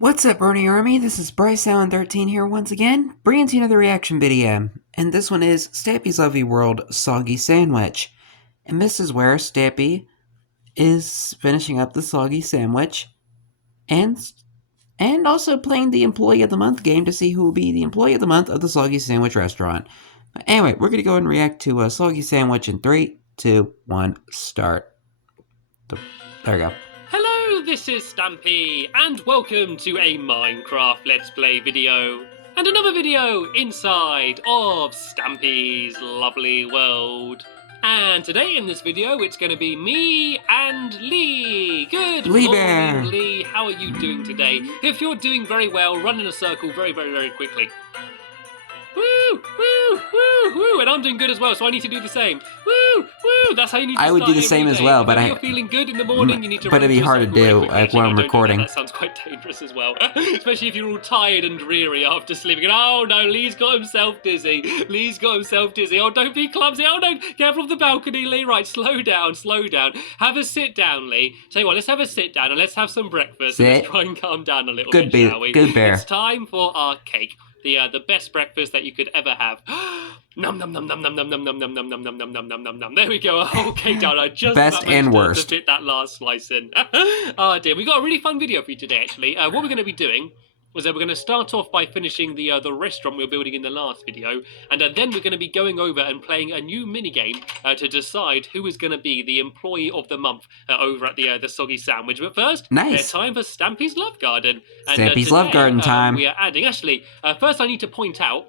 What's up, Bernie Army? This is BryceAllen13 here once again, bringing to you another reaction video. And this one is Stampy's Lovely World Soggy Sandwich. And this is where Stampy is finishing up the soggy sandwich and also playing the Employee of the Month game to see who will be the Employee of the Month of the Soggy Sandwich restaurant. Anyway, we're going to go ahead and react to a Soggy Sandwich in 3, 2, 1, start. There we go. Hello, this is Stampy, and welcome to a Minecraft Let's Play video, and another video inside of Stampy's Lovely World. And today in this video, it's going to be me and Lee. Good morning, Lee. How are you doing today? If you're doing very well, run in a circle very, very, very quickly. Woo, woo, woo, woo, and I'm doing good as well, so I need to do the same. Woo, woo, that's how you need to start. I would do the same as well, but if you're feeling good in the morning, you need to. But it'd be hard to do like when I'm recording. That sounds quite dangerous as well, especially if you're all tired and dreary after sleeping. And oh no, Lee's got himself dizzy. Lee's got himself dizzy. Oh, don't be clumsy. Oh no, careful of the balcony, Lee. Right, slow down, slow down. Have a sit down, Lee. Tell you what, let's have a sit down and let's have some breakfast. Let's try and calm down a little bit, shall we? Good bear. It's time for our cake. The best breakfast that you could ever have. Num num num num num num num num num num num num num num num num num. There we go. Okay, down. I just best and worst to fit that last slice in. Oh dear, we got a really fun video for you today. Actually, what we're going to be doing is that we're going to start off by finishing the restaurant we were building in the last video, and then we're going to be going over and playing a new minigame to decide who is going to be the Employee of the Month over at the Soggy Sandwich. But first, time for Stampy's Love Garden. And, Stampy's Love Garden time. We are adding, actually, first I need to point out,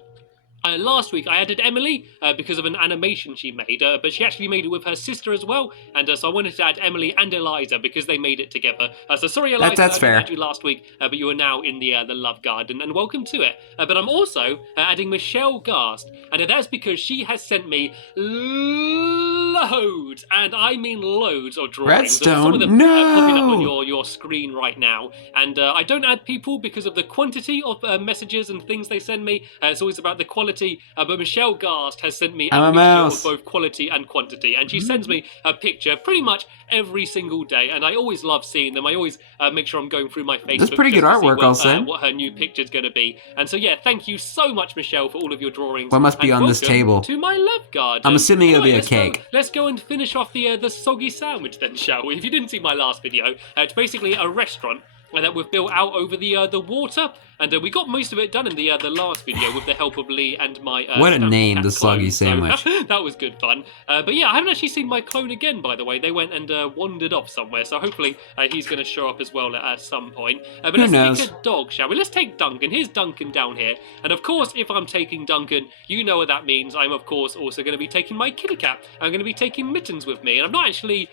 last week I added Emily because of an animation she made, but she actually made it with her sister as well, and so I wanted to add Emily and Eliza because they made it together. So sorry, Eliza, that's fair. I didn't add you last week, but you are now in the Love Garden, and welcome to it. But I'm also adding Michelle Gast, and that's because she has sent me loads, and I mean loads of drawings. Redstone, some of them no! popping up on your screen right now, and I don't add people because of the quantity of messages and things they send me. It's always about the quality. But Michelle Gast has sent me a mixture of both quality and quantity, and she sends me a picture pretty much every single day, and I always love seeing them. I always make sure I'm going through my Facebook. That's pretty good artwork, I'll say. What her new picture's going to be, and so yeah, thank you so much, Michelle, for all of your drawings. What must be on this table? To my Love Garden. I'm assuming it'll be a cake. Let's go and finish off the soggy sandwich then, shall we? If you didn't see my last video, it's basically a restaurant that we've built out over the water, and we got most of it done in the last video with the help of Lee and my what a name, the Soggy Sandwich. So, that was good fun. But yeah, I haven't actually seen my clone again, by the way. They went and wandered off somewhere, so hopefully he's going to show up as well at some point. But let's take a dog, shall we? Let's take Duncan. Here's Duncan down here, and of course, if I'm taking Duncan, you know what that means. I'm of course also going to be taking my kitty cat. I'm going to be taking Mittens with me, and I've not actually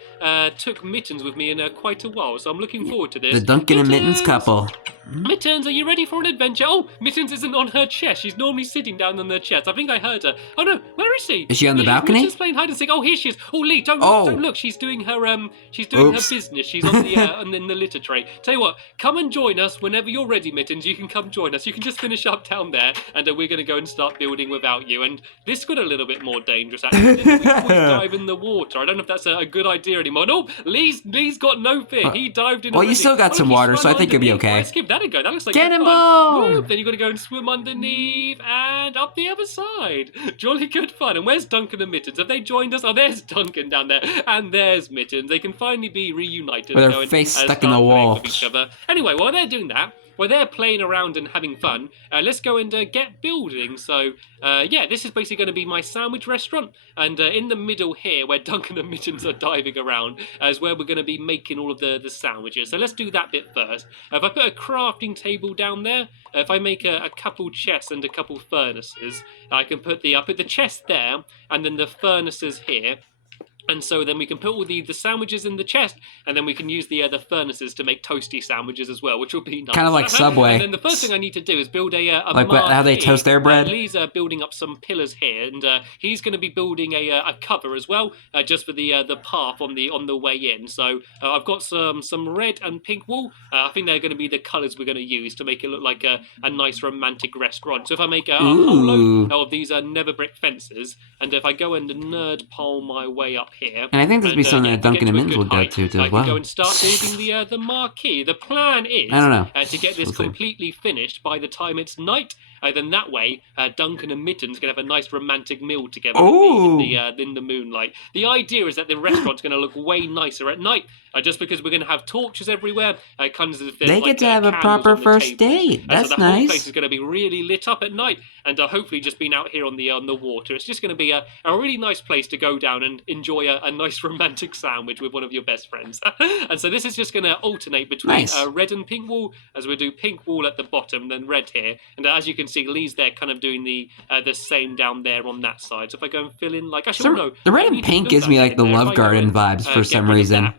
took Mittens with me in quite a while, so I'm looking forward to this. The Duncan and Mittens couple. Mittens, are you ready for an adventure? Oh, Mittens isn't on her chest. She's normally sitting down on the chest. I think I heard her. Oh no, where is she? Is she on the balcony? Mittens playing hide and seek. Oh, here she is. Oh, Lee, don't look. She's doing her her business. She's on the in the litter tray. Tell you what, come and join us whenever you're ready, Mittens. You can come join us. You can just finish up down there, and we're going to go and start building without you. And this got a little bit more dangerous actually. We always dive in the water. I don't know if that's a good idea anymore. No, Lee's got no fear. He dived in. Well, you still got some water, so I think you'll be okay. Let's give that a go. That looks like Cannonball! Then you got to go and swim underneath and up the other side. Jolly good fun. And where's Duncan and Mittens? Have they joined us? Oh, there's Duncan down there, and there's Mittens. They can finally be reunited. With their face stuck in the wall. Anyway, while they're doing that, while they're playing around and having fun, let's go and get building. So, yeah, this is basically going to be my sandwich restaurant. And in the middle here, where Duncan and Mittens are diving around, is where we're going to be making all of the sandwiches. So let's do that bit first. If I put a crafting table down there, if I make a couple chests and a couple furnaces, I can put the chest there, and then the furnaces here. And so then we can put all the sandwiches in the chest, and then we can use the furnaces to make toasty sandwiches as well, which will be nice. Kind of like Subway. And then the first thing I need to do is build a like how they toast their bread. Lee's building up some pillars here, and he's going to be building a cover as well, just for the path on the way in. So I've got some red and pink wool. I think they're going to be the colours we're going to use to make it look like a nice romantic restaurant. So if I make a whole load of these nether brick fences, and if I go and nerd pole my way up here. And I think this would be something that Duncan and get Minns to a will good go height, to I as can well. go and start building the marquee. The plan is I don't know. to get this completely finished by the time it's night. Then that way, Duncan and Mittens can have a nice romantic meal together in the moonlight. The idea is that the restaurant's going to look way nicer at night, just because we're going to have torches everywhere. Kind of they get to have a proper first date. That's so the nice. whole place is going to be really lit up at night, and hopefully just being out here on the water, it's just going to be a really nice place to go down and enjoy a nice romantic sandwich with one of your best friends. And so this is just going to alternate between red and pink wall, as we do pink wall at the bottom, then red here, and as you can see, Lee's there kind of doing the same down there on that side. So if I go and fill in, like, actually, no, the red and pink gives me like the Love Garden vibes for some reason.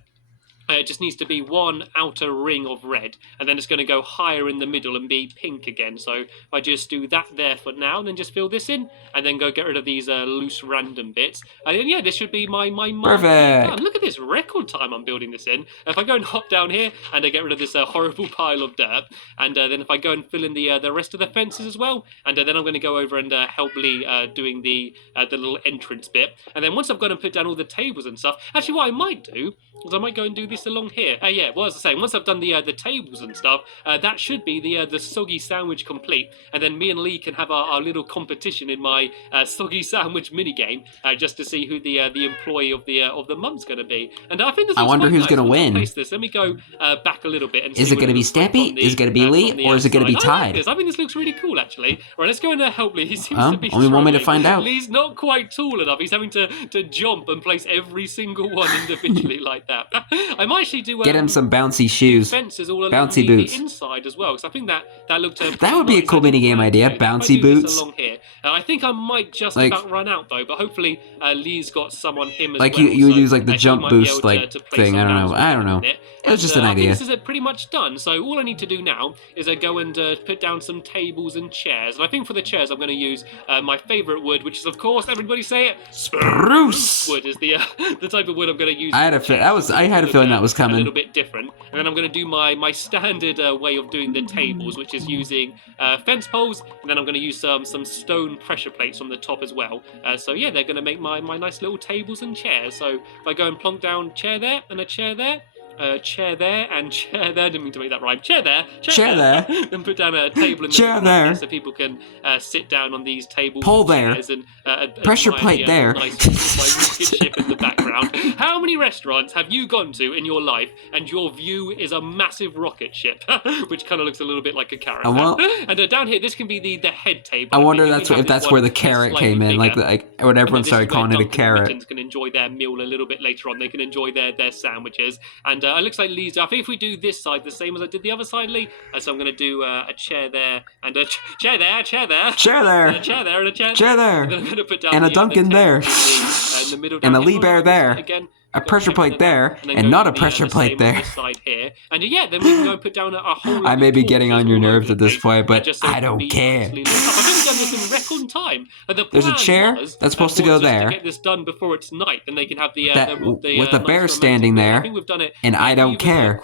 It just needs to be one outer ring of red, and then it's going to go higher in the middle and be pink again. So if I just do that there for now, and then just fill this in, and then go get rid of these loose random bits, and then yeah, this should be my perfect. Look at this record time I'm building this in. If I go and hop down here and I get rid of this horrible pile of dirt, and then if I go and fill in the rest of the fences as well, and then I'm going to go over and help Lee doing the little entrance bit, and then once I've gone and put down all the tables and stuff, actually what I might do is I might go and do this along here. Yeah, well, as I was saying, once I've done the tables and stuff, that should be the soggy sandwich complete, and then me and Lee can have our little competition in my soggy sandwich minigame, just to see who the employee of the month's going to be. And I think this. I wonder who's going to win. Let me go back a little bit and is it going to be Stampy? Is it going to be Lee? Or is it going to be tied? I think this looks really cool, actually. Right, let's go and help Lee. He seems to be only one way to find out. Lee's not quite tall enough. He's having to jump and place every single one individually like that. I might actually do get him some bouncy shoes, fences all along bouncy boots the inside as well, because I think that looked that would be a cool mini game idea. Bouncy boots along here. I think I might just about run out though, but hopefully Lee's got some on him as like well. you would use like the jump boost like thing. I don't know. It was just an idea. I think this is pretty much done. So all I need to do now is go and put down some tables and chairs. And I think for the chairs I'm going to use my favourite wood, which is of course, everybody say it, spruce wood is the type of wood I'm going to use. I had a feeling that was coming. A little bit different. And then I'm going to do my standard way of doing the tables, which is using fence poles, and then I'm going to use some stone pressure plates on the top as well. So yeah, they're going to make my nice little tables and chairs. So if I go and plonk down chair there and a chair there, chair there and chair there. Didn't mean to make that rhyme. Chair there. Chair there. Then put down a table in the chair there, so people can sit down on these tables. Pole there. And pressure plate there. Nice, my rocket ship in the background. How many restaurants have you gone to in your life and your view is a massive rocket ship, which kind of looks a little bit like a carrot? And down here, this can be the head table. I wonder if that's where the carrot came in, like when everyone started calling it a carrot. Mittens can enjoy their meal a little bit later on. They can enjoy their sandwiches. And it looks like Lee's. I think if we do this side the same as I did the other side, Lee. So I'm going to do a chair there and a chair there, chair there, chair there, and a chair there, and a chair there, and then I'm going to put down and a Duncan there, in the middle, and a Lee Bear there. Again. A pressure plate there, and not a pressure plate there. Side here. And yeah, then we can go and put down a whole. I may be getting on your nerves at this point, but so I don't care. I've only done this in record time. There's a chair that's supposed to go there. To get this done before it's night, then they can have with the bear standing there. I think we've done it, and I don't care.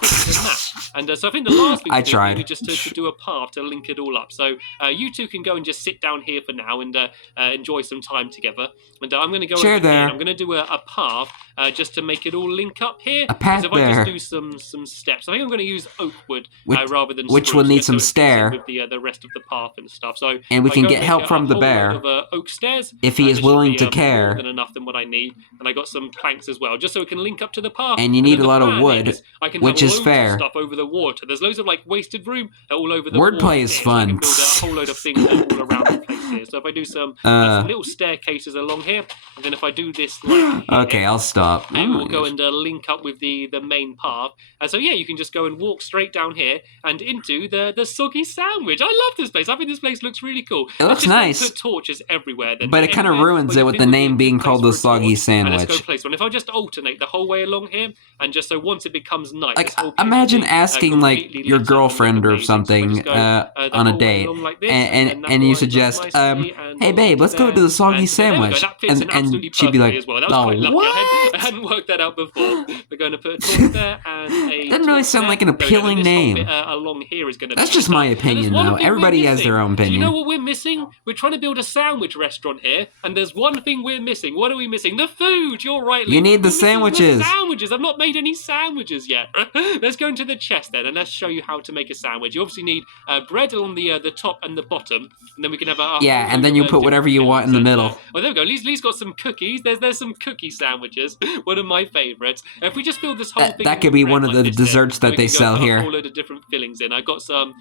And so I think the last thing I tried. We just to do a path to link it all up. So you two can go and just sit down here for now and enjoy some time together. And I'm going to go over there. I'm going to do a path just to make it all link up here. A path so if there. I just do some steps, I think I'm going to use oak wood rather than which will need some stair with the rest of the path and stuff. So and we can get help from the bear of, oak stairs if he is willing to care. More than enough than what I need, and I got some planks as well, just so it can link up to the path. And you need a lot of wood, which is fair. Stuff over the water. There's loads of like wasted room all over the wordplay is fun. So I can build a whole load of things all around the place here. So if I do some little staircases along here, and then if I do this like here, okay, I'll stop. And we'll go and link up with the main path. And so yeah, you can just go and walk straight down here and into the soggy sandwich. I love this place. I think this place looks really cool. It looks nice. Put torches everywhere. But it kind of ruins it with the name being called the soggy sandwich. Let's go place one. If I just alternate the whole way along here, and just so once it becomes night, like imagine asking like your girlfriend or something on a date, and you suggest, hey babe, let's go to the soggy sandwich, and she'd be like, oh what? I hadn't worked worked that out before. We're going to put a torch there and a. Doesn't really torch sound there. like an There we go. appealing This whole name. bit, along here is going to. That's be just my done. And opinion, there's one though. thing we're Everybody has missing. their own Do you opinion. know what we're missing? We're trying to build a sandwich restaurant here, and there's one thing we're missing. What are we missing? The food. You're right. You need the We're missing sandwiches. The sandwiches. I've not made any sandwiches yet. Let's go into the chest then, and let's show you how to make a sandwich. You obviously need bread along the top and the bottom, and then we can have a Yeah, and then you put whatever you want in the middle. Well, there we go. Lee's got some cookies. There's some cookie sandwiches. One of my favourites. If we just fill this whole thing, That could be one of the desserts that they sell here. A whole load of different fillings in. I got some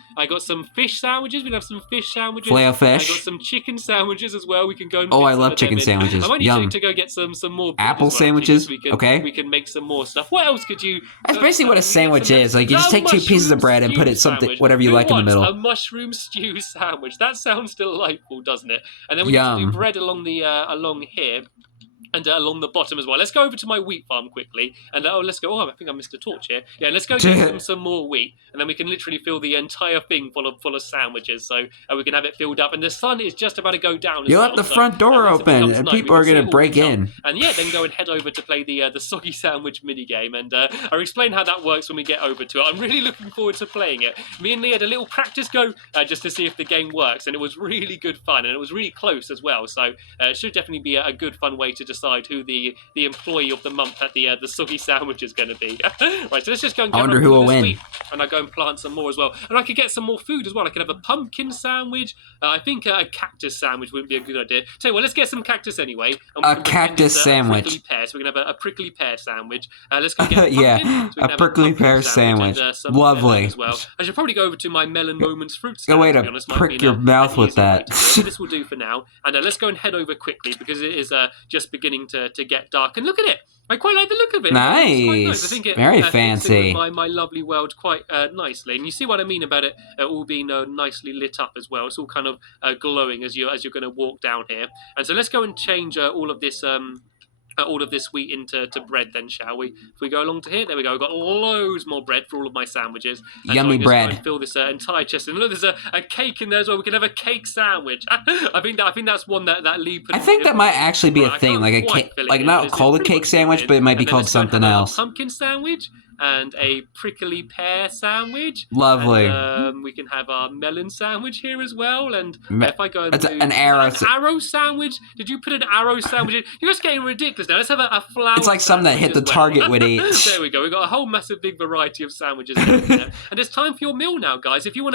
fish sandwiches. We can have some fish sandwiches. Flail I fish. got some chicken sandwiches as well. We can go. And Oh, fit I some love of chicken them in. sandwiches. I might need Yum. to go get some more bread Apple as well, sandwiches. we can, Okay. We can make some more stuff. What else could you? That's basically what a sandwich is. Like, you just take 2 pieces of bread and put it something, whatever you like in the middle. A mushroom stew sandwich. That sounds delightful, doesn't it? And then we just do bread along the along here. And along the bottom as well. Let's go over to my wheat farm quickly. And let's go. Oh, I think I missed a torch here. Yeah, let's go get some more wheat. And then we can literally fill the entire thing full of sandwiches. So we can have it filled up. And the sun is just about to go down. You left the front door open, and people are going to break in. And yeah, then go and head over to play the Soggy Sandwich minigame. And I'll explain how that works when we get over to it. I'm really looking forward to playing it. Me and Lee had a little practice go just to see if the game works. And it was really good fun. And it was really close as well. So it should definitely be a good fun way to decide who the employee of the month at the Soggy Sandwich is going to be. Right, so let's just go and get who will win. Wheat, and I go and plant some more as well. And I could get some more food as well. I could have a pumpkin sandwich. I think a cactus sandwich wouldn't be a good idea. Tell you what, let's get some cactus anyway. And a cactus sandwich. Prickly pear, so we can have a prickly pear sandwich. Let's go get a yeah, so a prickly pear sandwich. And, lovely. As well. I should probably go over to my Melon Moments fruit Go stand. way to prick your mouth with that. This will do for now. And let's go and head over quickly because it is just beginning to get dark. And look at it. I quite like the look of it. Nice. It's quite nice. I think it very fits fancy. in with my lovely world quite nicely. And you see what I mean about it all being nicely lit up as well. It's all kind of glowing as you're going to walk down here. And so let's go and change all of this wheat into bread then, shall we? If we go along to here, there we go. We've got loads more bread for all of my sandwiches. And yummy so bread. Go and fill this entire chest. And look, there's a cake in there as well. We can have a cake sandwich. I think that's one that Lee put I think that might actually be a thing, like a cake, like not called a cake sandwich, but it might be called something else. A pumpkin sandwich and a prickly pear sandwich. Lovely. And, we can have our melon sandwich here as well. And if I go and do an arrow sandwich, did you put an arrow sandwich in? You're just getting ridiculous now. Let's have a flower. It's like something that hit the target would eat. There we go. We've got a whole massive big variety of sandwiches there. And it's time for your meal now, guys. If you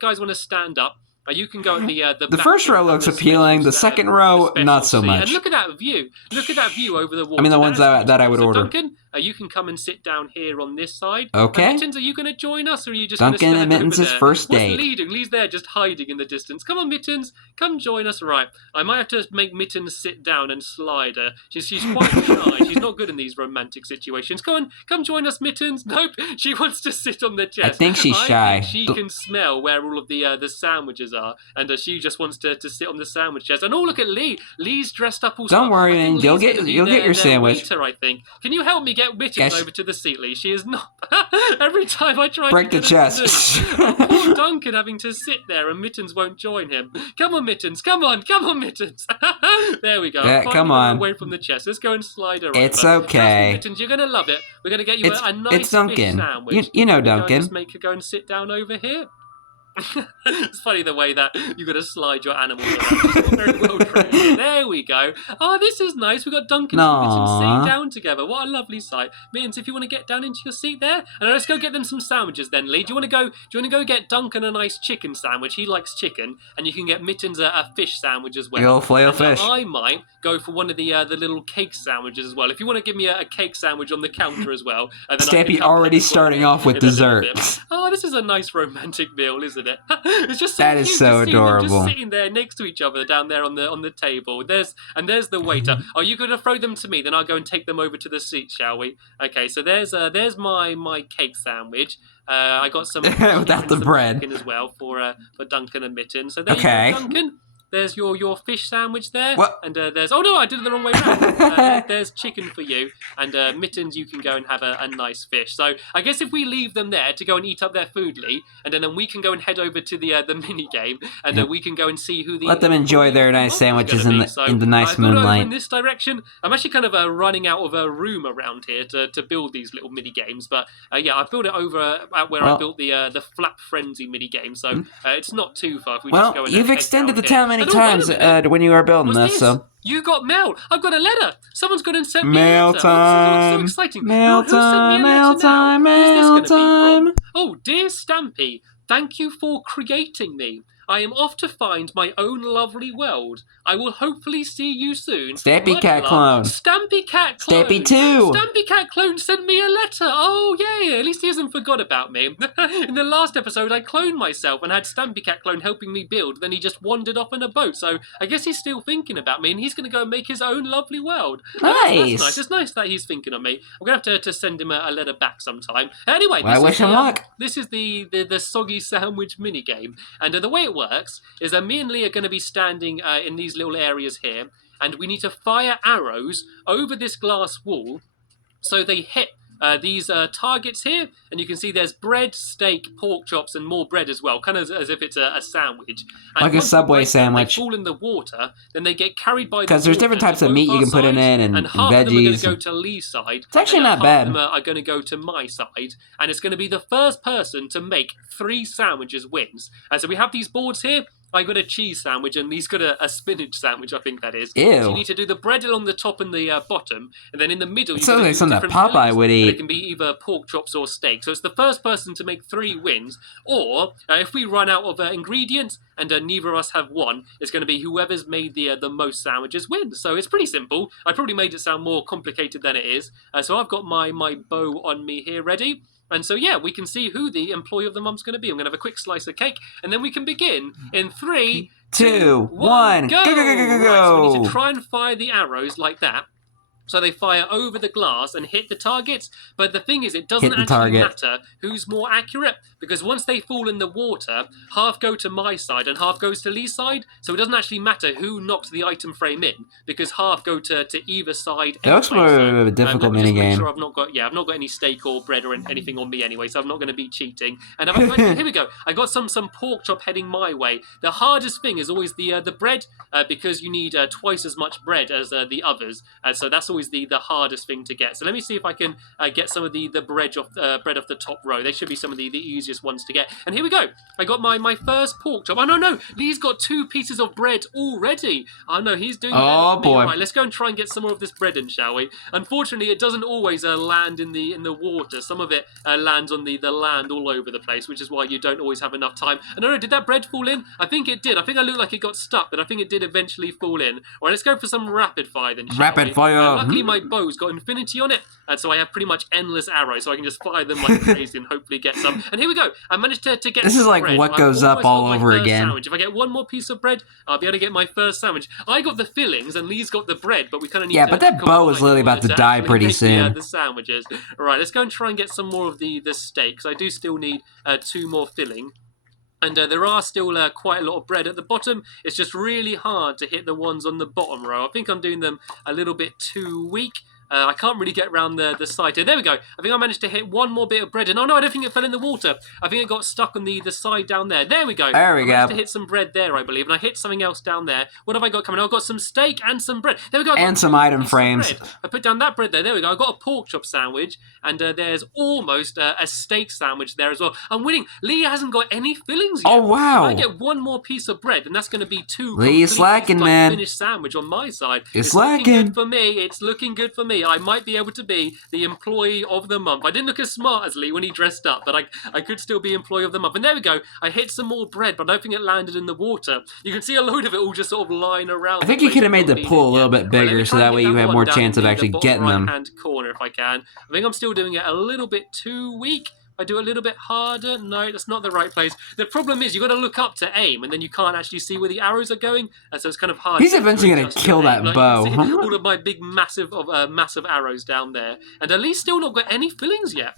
guys want to stand up. You can go at the first row looks appealing. The second row, not so much. And look at that view. Look at that view over the water. I mean, the ones that I would order. Duncan, you can come and sit down here on this side. Okay. Mittens, are you going to join us, or are you just Duncan and Mittens' first date. What's Lee doing? Lee's there, just hiding in the distance. Come on, Mittens, come join us. Right. I might have to make Mittens sit down and slide her. She's quite shy. She's not good in these romantic situations. Come join us, Mittens. Nope. She wants to sit on the chest. I think she's shy. She can smell where all of the sandwiches are, and she just wants to sit on the sandwich chest. And look at Lee. Lee's dressed up also. Don't worry, man. You'll get your sandwich. Waiter, I think. Can you help me get Mittens over to the seat, Lee? She is not. Every time I try break to the chest. Poor Duncan having to sit there and Mittens won't join him. Come on, Mittens. Come on, Mittens. There we go. Yeah, come on. Away from the chest. Let's go and slide her It's over. okay. Mittens, you're gonna love it. We're gonna get you a nice it's Duncan. fish sandwich. You know Duncan. Just make her go and sit down over here. It's funny the way that you've got to slide your animals around. It's not very well trained. There we go. Oh, this is nice. We've got Duncan and Mittens sitting down together. What a lovely sight. Mittens, if you want to get down into your seat there, and let's go get them some sandwiches then, Lee. Do you want to go get Duncan a nice chicken sandwich? He likes chicken, and you can get Mittens a fish sandwich as well. You'll flail fish. I might go for one of the little cake sandwiches as well. If you want to give me a cake sandwich on the counter as well. And then Stampy already starting off with dessert. Oh, this is a nice romantic meal, isn't it? It's just so that is so adorable. Just sitting there next to each other down there on the table. There's the waiter. Are you going to throw them to me? Then I'll go and take them over to the seat, shall we? Okay. So there's my cake sandwich. I got some without the bread as well for Duncan and Mittens. So there you go, Duncan. There's your fish sandwich there. What? And there's... Oh, no, I did it the wrong way around. There's chicken for you. And Mittens, you can go and have a nice fish. So I guess if we leave them there to go and eat up their food, Lee, and then we can go and head over to the mini game, and we can go and see who the... Let them enjoy their nice sandwiches in the nice moonlight. moonlight. In this direction, I'm actually kind of running out of a room around here to build these little mini games. But yeah, I built it over at where I built the Flap Frenzy mini game. So it's not too far if we just go and you've extended the time many times when you were building this, so... You got mail. I've got a letter. Someone's gone and sent me a Mail letter. time. Oh, this is so exciting. Mail Who sent me a time. Mail letter now? time. Who's this Mail gonna be time. from? Oh, dear Stampy, thank you for creating me. I am off to find my own lovely world. I will hopefully see you soon. Stampy Much Cat love. Clone. Stampy Cat Clone. Stampy 2. Stampy Cat Clone sent me a letter. Oh, yay. At least he hasn't forgot about me. In the last episode, I cloned myself and had Stampy Cat Clone helping me build. Then he just wandered off in a boat. So I guess he's still thinking about me, and he's going to go and make his own lovely world. Nice. That's nice. It's nice that he's thinking of me. I'm going to have to send him a letter back sometime. Anyway, Well, I wish him luck. This is the Soggy Sandwich minigame. And the way it works is me and Lee are going to be standing in these little areas here, and we need to fire arrows over this glass wall so they hit these targets here, and you can see there's bread, steak, pork chops, and more bread as well, kind of as if it's a sandwich. And like a Subway sandwich. They fall in the water, then they get carried by the Because there's different types of meat you can put in it, and half of them are going veggies. to go to Lee's side. It's actually not half bad. of them are going to go to my side, and it's going to be the first person to make 3 sandwiches wins. And so we have these boards here. I got a cheese sandwich, and he's got a spinach sandwich, I think that is. Ew. So you need to do the bread along the top and the bottom, and then in the middle you sounds like something that Popeye would eat. It can be either pork chops or steak. So it's the first person to make 3 wins, or if we run out of ingredients and neither of us have one, it's going to be whoever's made the most sandwiches wins. So it's pretty simple. I probably made it sound more complicated than it is. So I've got my bow on me here ready. And so, yeah, we can see who the employee of the month's going to be. I'm going to have a quick slice of cake, and then we can begin in 3, 2, 1, go! Go, go, go, go, go, go. Right, so we need to try and fire the arrows like that. So they fire over the glass and hit the targets. But the thing is, it doesn't actually matter who's more accurate, because once they fall in the water, half go to my side and half goes to Lee's side. So it doesn't actually matter who knocked the item frame in, because half go to either side. That looks more of a difficult minigame. Sure I've not got any steak or bread or anything on me anyway, so I'm not going to be cheating. And here we go. I got some pork chop heading my way. The hardest thing is always the bread, because you need twice as much bread as the others. So that's always the hardest thing to get. So let me see if I can get some of the bread off the top row. They should be some of the easiest ones to get. And here we go. I got my first pork chop. Oh no, Lee's got 2 pieces of bread already. Oh no, he's doing oh boy. Right, let's go and try and get some more of this bread in, shall we? Unfortunately, it doesn't always land in the water. Some of it lands on the land all over the place, which is why you don't always have enough time. And no, did that bread fall in? I think it did. I think I looked like it got stuck, but I think it did eventually fall in. All right, let's go for some rapid fire then, shall Rapid we? fire. Luckily, my bow's got infinity on it, and so I have pretty much endless arrows, so I can just fire them like crazy and hopefully get some. And here we go. I managed to get this is like bread. what goes up all over again. Sandwich. If I get one more piece of bread, I'll be able to get my first sandwich. I got the fillings, and Lee's got the bread, but we kind of need to... Yeah, but that bow is literally about to die pretty soon. The sandwiches. All right, let's go and try and get some more of the steak, because I do still need 2 more filling. And there are still quite a lot of bread at the bottom. It's just really hard to hit the ones on the bottom row. I think I'm doing them a little bit too weak. I can't really get around the side here. There we go. I think I managed to hit one more bit of bread. And oh no, I don't think it fell in the water. I think it got stuck on the side down there. There we go. There we go. I managed to hit some bread there, I believe. And I hit something else down there. What have I got coming? I've got some steak and some bread. There we go. And some item frames. I put down that bread there. There we go. I got a pork chop sandwich. And there's almost a steak sandwich there as well. I'm winning. Lee hasn't got any fillings yet. Oh, wow. If I get one more piece of bread, then that's going to be 2 Lee is slacking, man. finished sandwich on my side. It's looking slacking. good for me. It's looking good for me. I might be able to be the employee of the month. I didn't look as smart as Lee when he dressed up, but I could still be employee of the month. And there we go. I hit some more bread, but I don't think it landed in the water. You can see a load of it all just sort of lying around. I think you could have made the pool a little bit bigger, so that way you have more chance of actually getting them. Right-hand corner if I can. I think I'm still doing it a little bit too weak. I do a little bit harder. No, that's not the right place. The problem is you've got to look up to aim, and then you can't actually see where the arrows are going, and so it's kind of hard. He's eventually going to kill that bow. All of my big massive arrows down there, and at least still not got any fillings yet.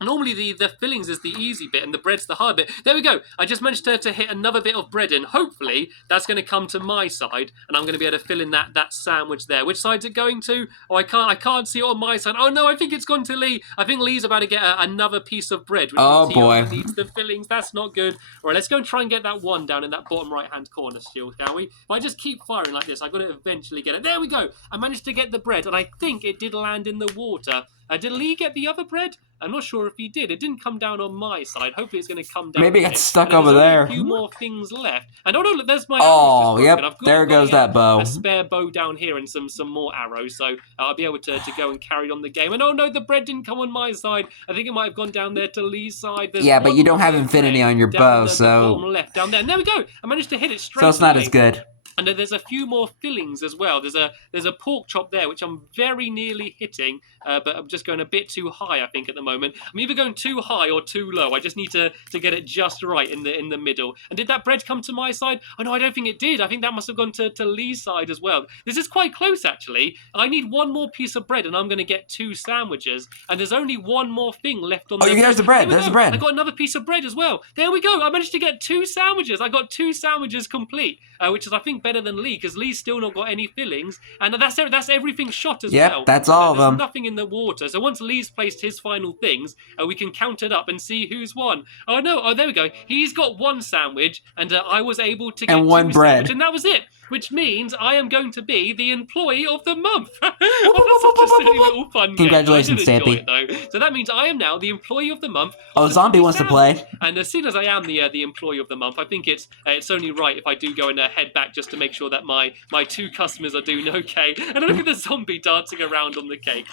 Normally the fillings is the easy bit and the bread's the hard bit. There we go. I just managed to hit another bit of bread in. Hopefully that's going to come to my side and I'm going to be able to fill in that sandwich there. Which side's it going to? Oh, I can't see it on my side. Oh no, I think it's gone to Lee. I think Lee's about to get another piece of bread. Which Oh means boy. he needs the fillings. That's not good. All right, let's go and try and get that one down in that bottom right hand corner still, shall we? If I just keep firing like this, I've got to eventually get it. There we go. I managed to get the bread and I think it did land in the water. Did Lee get the other bread? I'm not sure if he did. It didn't come down on my side. Hopefully it's going to come down. Maybe it here. got stuck And over there's only there. A few more things left. And oh no, look, there's my Oh, arrows just yep. broken. I've There goes that bow. A spare bow down here and some more arrows. So I'll be able to go and carry on the game. And oh no, the bread didn't come on my side. I think it might have gone down there to Lee's side. There's Yeah, but you don't have infinity on your bow, the so... bottom left, down there. And there we go. I managed to hit it straight. So it's not as good. And there's a few more fillings as well. There's a pork chop there, which I'm very nearly hitting, but I'm just going a bit too high, I think, at the moment. I'm either going too high or too low. I just need to get it just right in the middle. And did that bread come to my side? Oh, no, I don't think it did. I think that must have gone to Lee's side as well. This is quite close, actually. I need one more piece of bread, and I'm going to get 2 sandwiches. And there's only one more thing left on the... Oh, there's the bread. There's the bread. I got another piece of bread as well. There we go. I managed to get 2 sandwiches. I got 2 sandwiches complete, which is, I think, better than Lee, because Lee's still not got any fillings, and that's everything shot as well. Yep, that's all of them. There's nothing in the water, so once Lee's placed his final things, we can count it up and see who's won. Oh no, oh there we go. He's got 1 sandwich, and I was able to get and 1 bread, and that was it. Which means I am going to be the employee of the month. Oh, that's such a silly little fun game. Congratulations, Stampy. So that means I am now the employee of the month. Oh, Zombie wants to play. And as soon as I am the employee of the month, I think it's only right if I do go and head back just to make sure that my 2 customers are doing okay. And look at the zombie dancing around on the cake.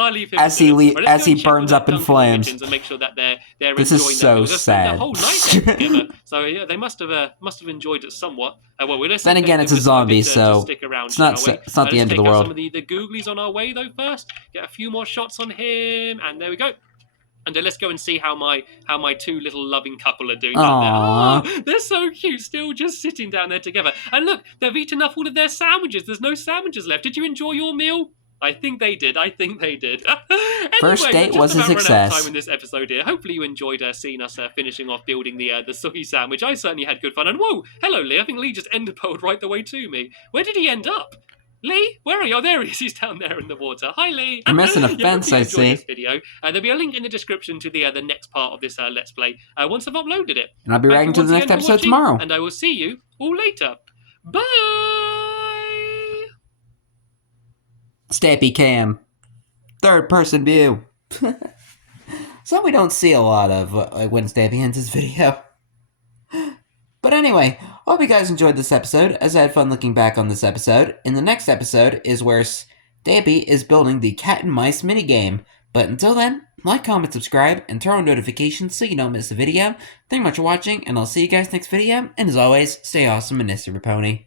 I'll leave him as he burns up in flames. And make sure that they're this enjoying is so sad. The whole night together. So yeah, they must have enjoyed it somewhat. Then again, it's a zombie, so stick around, it's not the end of the world. Some of the googlies on our way though first. Get a few more shots on him, and there we go. And let's go and see how my 2 little loving couple are doing down there. Oh, they're so cute, still just sitting down there together. And look, they've eaten up all of their sandwiches. There's no sandwiches left. Did you enjoy your meal? I think they did. Anyway, First date was a success. Run out of time in this episode here. Hopefully you enjoyed seeing us finishing off building the Soggy sandwich. I certainly had good fun. And whoa, hello Lee. I think Lee just enderpearled right the way to me. Where did he end up? Lee, where are you? Oh, there he is. He's down there in the water. Hi, Lee. You're missing a fence, I see. This video. There'll be a link in the description to the next part of this Let's Play once I've uploaded it. And I'll be reacting to the next episode tomorrow. And I will see you all later. Bye! Stampy cam. 3rd person view. So we don't see a lot of when Stampy ends his video. But anyway, I hope you guys enjoyed this episode, as I had fun looking back on this episode. In the next episode is where Stampy is building the cat and mice minigame. But until then, like, comment, subscribe, and turn on notifications so you don't miss a video. Thank you much for watching, and I'll see you guys next video. And as always, stay awesome and nice to your pony.